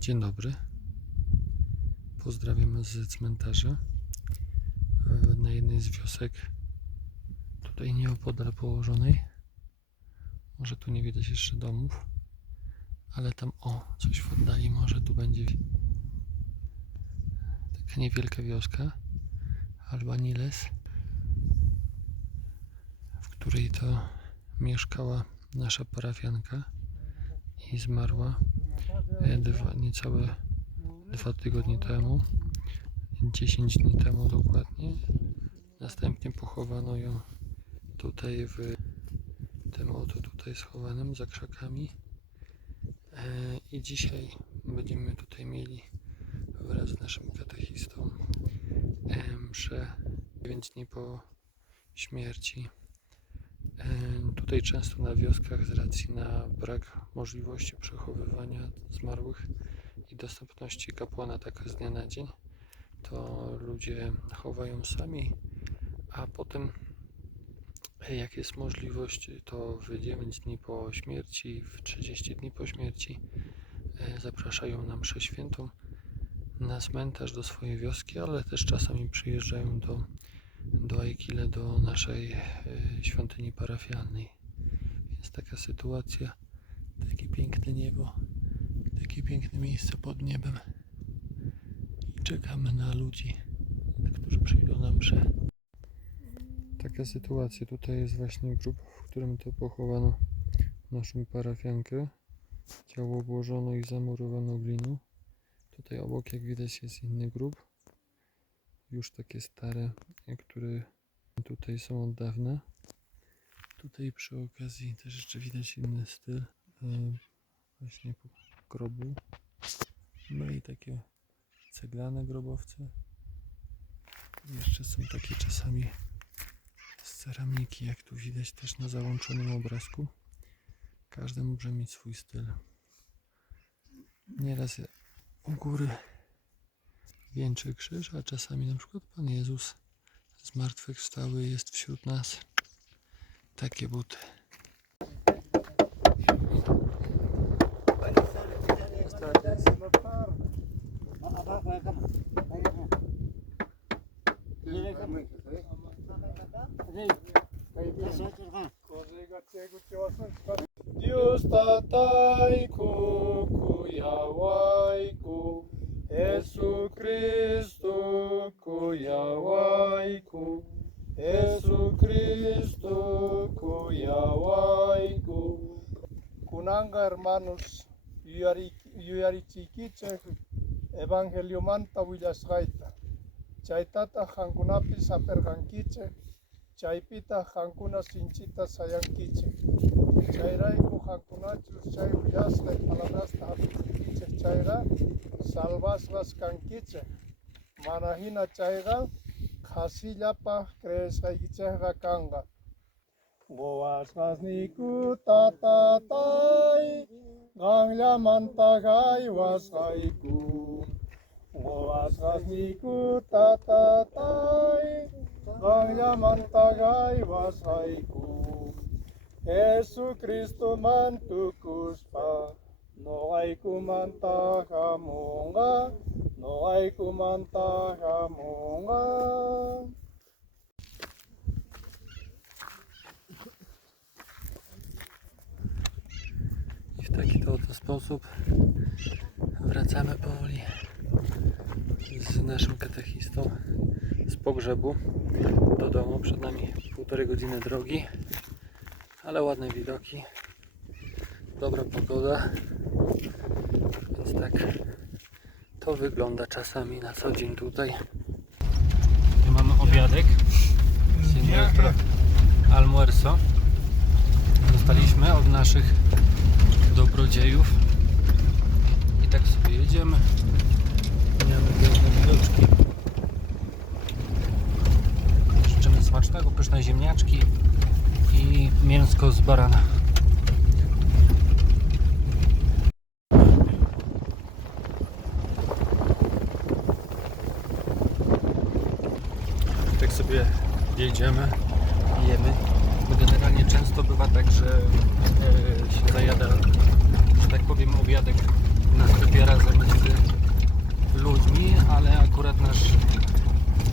Dzień dobry. Pozdrawiam z cmentarza e, na jednej z wiosek tutaj nieopodal położonej. Może tu nie widać jeszcze domów, ale tam o, coś w oddali może tu będzie taka niewielka wioska Albaniles, w której to mieszkała nasza parafianka i zmarła dwa, niecałe dwa tygodnie temu, 10 dni temu dokładnie. Następnie pochowano ją tutaj w tym oto tutaj schowanym za krzakami. E, I dzisiaj będziemy tutaj mieli wraz z naszym katechistą e, mszę 9 dni po śmierci. Tutaj często na wioskach z racji na brak możliwości przechowywania zmarłych i dostępności kapłana tak z dnia na dzień, to ludzie chowają sami, a potem e, jak jest możliwość, to w 9 dni po śmierci, w 30 dni po śmierci e, zapraszają na mszę świętą na cmentarz do swojej wioski, ale też czasami przyjeżdżają do, do Aikile, do naszej e, świątyni parafialnej. Jest taka sytuacja, takie piękne niebo, takie piękne miejsce pod niebem. I czekamy na ludzi, którzy przyjdą na mszę. Taka sytuacja. Tutaj jest właśnie grób, w którym to pochowano naszą parafiankę. Ciało obłożono i zamurowano gliną. Tutaj obok, jak widać, jest inny grób. Już takie stare, które tutaj są od dawna. Tutaj przy okazji też jeszcze widać inny styl e, właśnie po- grobu. No i takie ceglane grobowce. Jeszcze są takie czasami z ceramiki, jak tu widać też na załączonym obrazku. Każdy może mieć swój styl. Nieraz u góry wieńczy krzyż, a czasami na przykład Pan Jezus zmartwychwstały jest wśród nas. Так і бути. Dios tatai kuku yawa Unanga, hermanos, yuyarichikiche evangelio manta willashqayta. Chaytata hankunapi saperqankiche, chaypita hankuna sinchita sayankiche. Chayrayku hankunachus chay willashqa palabrasta hapichikiche chayra salvasqas kankiche. Mana hina chayqa qhasillapa creesqaykichejqa kanqa. Boğazgazniku tatatay Ganglaman tagay wasayku Boğazgazniku tatatay Ganglaman tagay wasayku Yesu Kristo man tukus pa No ay kumanta ka mo nga No ay kumanta ka mo nga taki to oto sposób wracamy powoli z naszym katechistą z pogrzebu do domu. Przed nami półtorej godziny drogi, ale ładne widoki, dobra pogoda, więc tak to wygląda czasami na co dzień tutaj. Tu mamy obiadek, Siempre almuerzo. Dostaliśmy od naszych dobrodziejów i tak sobie jedziemy. Mamy piękne widoczki. Życzymy smacznego, pyszne ziemniaczki i mięsko z barana. Tak sobie jedziemy, jemy. Generalnie często bywa tak, że e, się zajada, że tak powiem, obiadek na sklepie razem akurat nasz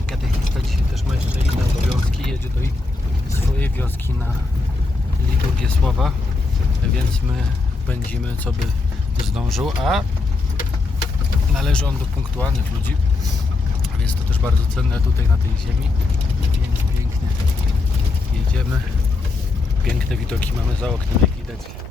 katechista dzisiaj też ma jeszcze inne obowiązki, jedzie do swojej wioski na liturgię słowa, więc my pędzimy co by zdążył, a należy on do punktualnych ludzi, więc to też bardzo cenne tutaj na tej ziemi, więc Piękne widoki mamy za oknem, jak widać.